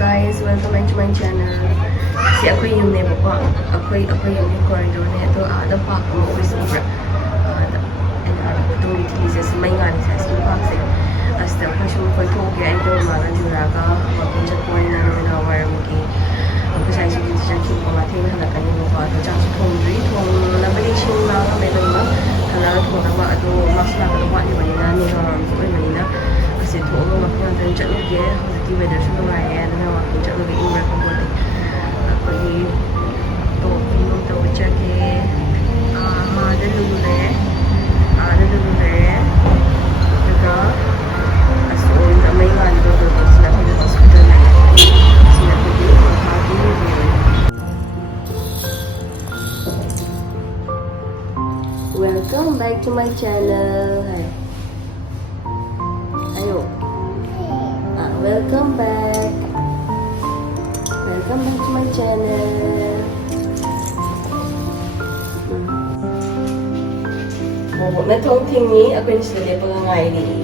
guys, welcome back to my channel. Si ako yung neighbor ko. Ako yung corridor na ito. Ada park ang office over. Itong utilises may nga ni sa yung park sa. Hasta ako siya mo koy ay ito mga juraga. Magpunjat ko na naman na wire mo ki. Ako siya siya dito siya kim ko mating na halakan yung mga ito. Tsaka siya kongri. Kung nabalik siya yung mga may naman. Halakan ko na ba ito. Mas nakalawa ni Manina. Ni Haram ko ay Manina. Kasi ito ako magpunjat chat mo ki. Hati weather siya lumayan. Na magpunjat mo ki. Ingwer ko po. Ako ito. Pinong ito. Check eh. Dalule. Daga. Asoon. May nga nito. Sila ko yung hospital na yan. Sila ko yung hati yung welcome back to my channel. Hi. Ayo. Welcome back. Welcome back to my channel. Natong tingni ako yung sila pangangay ni.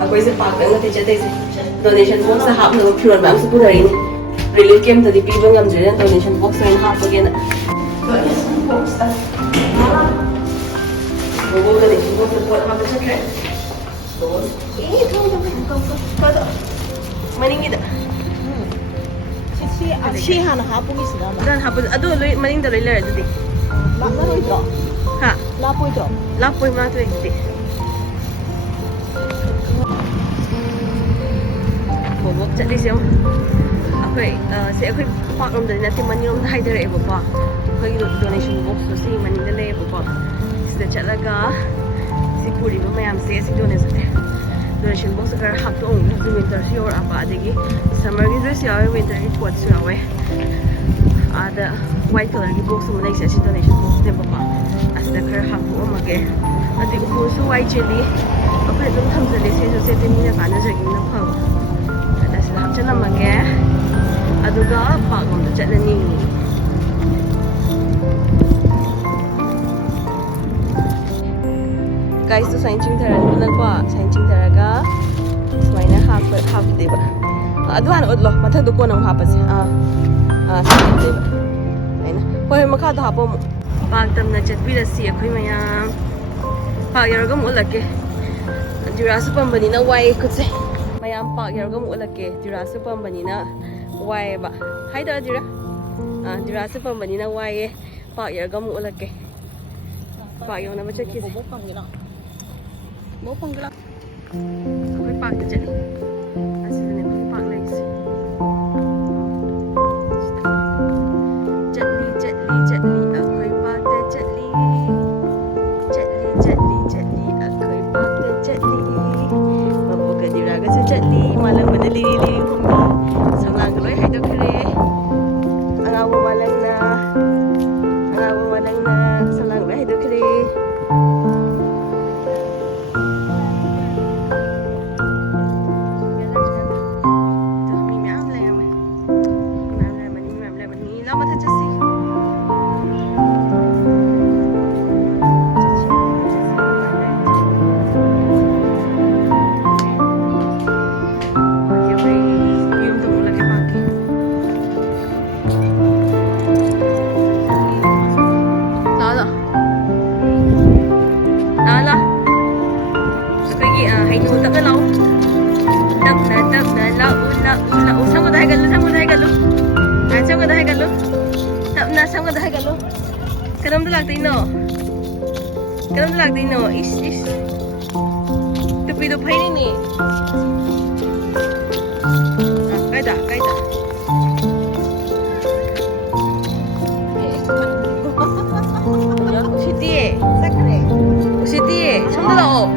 Ako yung sa pagkang natitya tayo donation box sa hap na magpiron ba ang sa puna rin. Relief came to the people ng dyan donation box na yung hap again. Donation box ta. Bobo donation box na po hap sa kre. Dos. Kada. Maning ida. Si hana hapong isda ba? Dan hapon ado maning daloy ler dadi. Lapoy ito. Ha? Lapoy ito. Lapoy mga ito dadi. Bobo jadi siya. Si ako pakam dali natin manilong na haidara iba pa. Ako yung donation box so si maning dali iba pa. Sida chalaga si puri ba mayam si donation box agar hap to ong winter si or apa adagi summer gi dress yawe winter gi coat si yawe ada white color gi box mo nai si donation box de ba as the car hap to mage adi ko so white jelly apre dum tham jale se so se tini na kana jagi na phaw ada sila hap chana mage aduga pa gom to chalani guys to sign ching thara lagwa sign ching tharaga smaina half deba adwan odlo mathang duko nang hapase sign deba aina hoi makha da hapo pag tam na chatbi la si akhoi mayam pag yaragam ulake jurasu pambani na wai kutse mayam pag yaragam ulake jurasu pambani na wai ba haida jura jurasu pambani na wai pag yaragam ulake pag yo na ba chakki bố không cái cái bạc cái chuyện à xin này cái bạc này chạy đi ở khơi bạc để chạy đi ở khơi bạc để chạy đi mà bố cái điều là cái sẽ chạy đi mà lần mình đi không đi sang làng cái hay được cái đấy anh ao mà lần na sang làng cái hay được cái đấy Kadang tu lag no. Is. Tupi tu pai ni. Kai dah. Siti. Sakre. Siti. Chong de lo.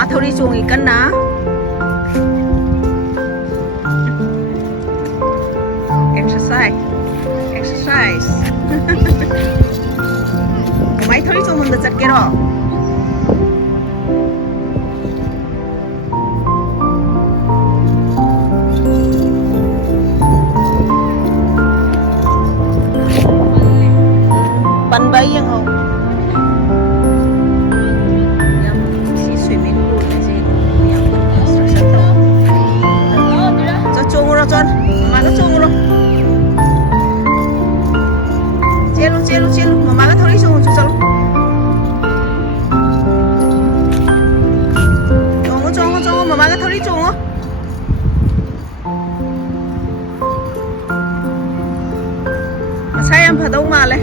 Mama thori chungi kan na. Exercise. Exercise. Mai thori chung hum da chat ke ro. Ban bay yang ho. Chọn mà nó chung rồi chia luôn mà cái thôi đi chung cho luôn chung mà cái thôi đi chung á mà sai em phải đâu mà lấy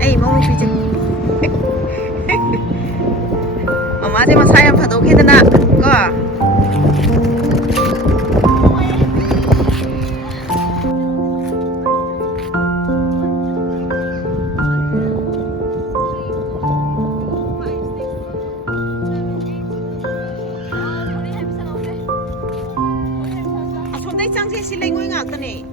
ấy mong phi chứ mà thì mà sai em phải đâu kia thế nào có à Sang thế xin lên ngôi ngạc tên này.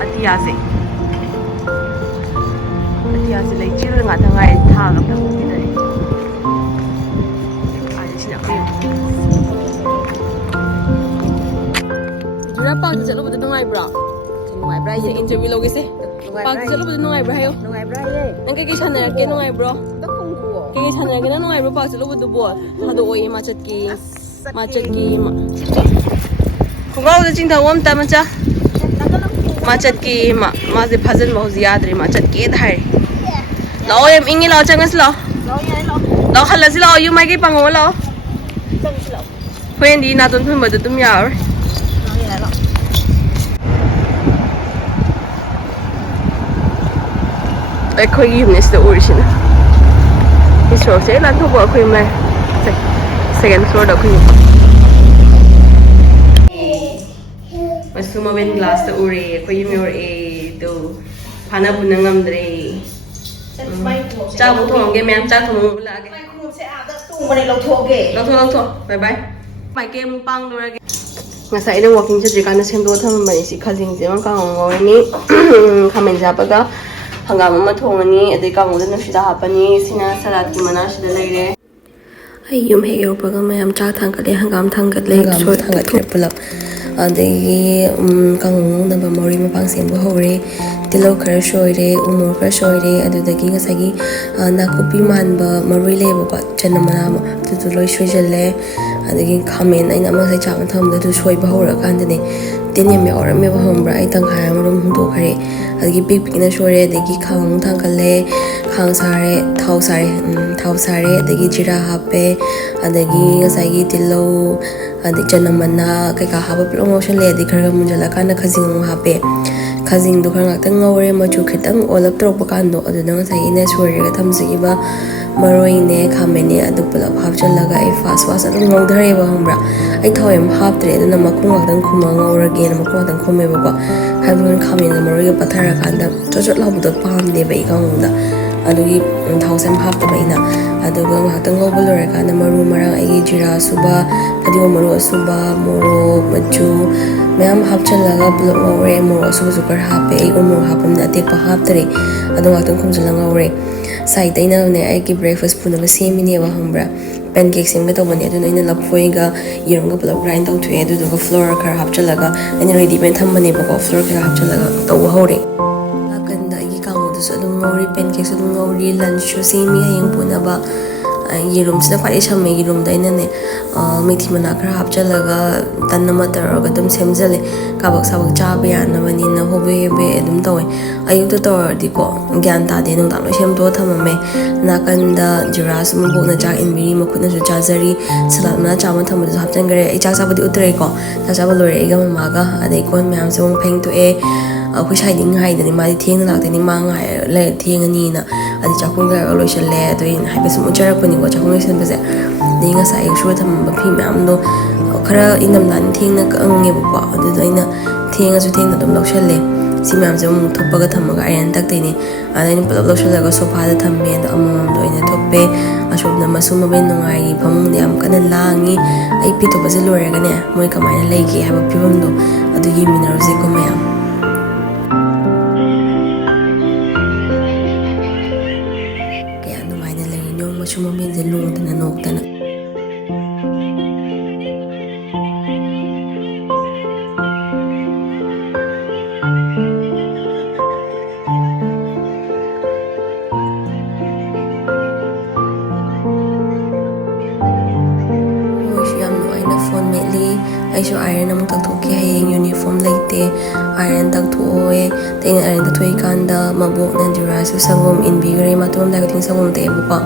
Atiase lấy chữ ngã thằng ngày thà gặp thằng như này ai xin lỗi chúng ta bao giờ lúc đó ngay bro ngay bro vậy interview lâu cái gì bao giờ lúc đó ngay bro hay không ngay bro vậy anh cái channel này cái ngay bro cái channel này cái ngay bro bao giờ lúc đó buồn thà đồ ấy mà chật kỳ mà không có cái chính thằng ông ta mà cha mà chật kỳ mà gì phát triển bao nhiêu rồi mà chật kỳ thay lo em ingi lo chẳng lo lo khăn là gì lo yêu mấy cái bằng ngô lo quen đi nào tuần phim mới được tụi nhỏ rồi đây khơi im này sẽ original cái chỗ sẽ là thuốc bổ khơi này second floor đó khơi mà số mà bên glass đó uri khơi im uri đồ phana bún năng ngâm đấy cha bố thong cái mẹ cha thong là cái Mà này lâu thua kì. Lâu thua bye bye Pakai mupang lagi. Ngasa ina walking sa jika na sendo tham mani si khaling je man kang ngawani khamen japaga hangam ma thongani adai kang udan shida hapani sina salad ki mana shida leire ai yum he yo paga mayam cha thangkale hangam thangkale so thangkale pulap adai kang na ba mori ma pang sem bo hore tilo khar shoire umur khar shoire adudagi ngasagi nakupi man ba mari le ba chanamana tu loi shoijale adagi khamen aina ma sai chama tham da tu shoi ba hora kan de tin yam ya ora me ba hombra ai tang khai ma rum do khare adagi big big na shore adagi khang thang kale khang sare thau sare adagi jira hape adagi ngasai gi tilo adagi chanamana kai ka haba promotion le adagi khar mun jala kana khazing hape khazing du khar ngak tang ngore ma chu khitang olap trok pa kan do adu nang sai ina shore ga tham sigi ba maroi ne khamene adu pulap hap chalaga ai fast adu ngong dhare ba hombra ai thoyam hap tre adu na makung ngak khuma ngora ge na makung ngak khume ba ko habun khamen ga maroi ga pathara kan da chot labu da pam de ba ikang da adu gi thousand hap ta ba ina adu ga ngak tang ngobul re kan na maru marang ai jira suba adu maru suba moro machu mayam hap chalaga pulap ngore moro suba sukar hape ai umur hapam na te pa hap tre adu ngak tang khum chala ngore side aina ne ai ki breakfast puna ba semini wa hombra pancake semga to bane adu aina lapoi ga yerum ga pula grind to thue adu ga flour khar hap chalaga aina ready ben tham bane ba ko flour khar hap chalaga to hore akanda gi kamu du so dum ngori pancake so dum ngori lunch so semi hayeng puna ba yerum sina kwai shamme yerum da ina ne methi mana khar hap chalaga tan na matar ga dum semjale kabak sabak cha ba ya na bani na hobe be dum toy ayu to tor di ko gyan ta de nong da lo sem to thamame nakanda jiras mu bo na cha in biri ma khutna su cha zari salad na cha ma tham hap chang gare ai cha sa ba di utre ko cha sa ba lo re ga ma ga adai kon myam se wong pheng to e aku sai ding hai da ni ma di theng na ta ni ma ngai le theng ani na adi cha khung ga lo shal le to in hai ba su mu chara ko ni ko cha khung sen ba se ni nga sai shu tham ba phi myam do khara inam nan theng na ka nge bu ko adu do ina theng asu theng na dum lo shal le si myam se mu thop ga tham ga iron tak te ni adai ni pulap lo shal ga sofa da tham me da amam do ina thoppe ashop na masu ma ben ngai pham yam kana langi ai pi to ba se lo re ga ne moi ka mai na le ki ha ba pi bam do adu gi mineral se ko mayam Cuma benda long dan nok dan aiso iron namang tagthuki hayeng uniform laite iron tagthuoe taina iron tagthui kanda mabok nan jura su sangom in bigre matum da ting sangom te buka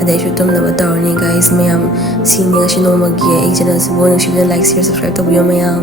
adai shu tum na batawni guys mayam sini ga shino magi e channel se bon shibna like share subscribe to biyo mayam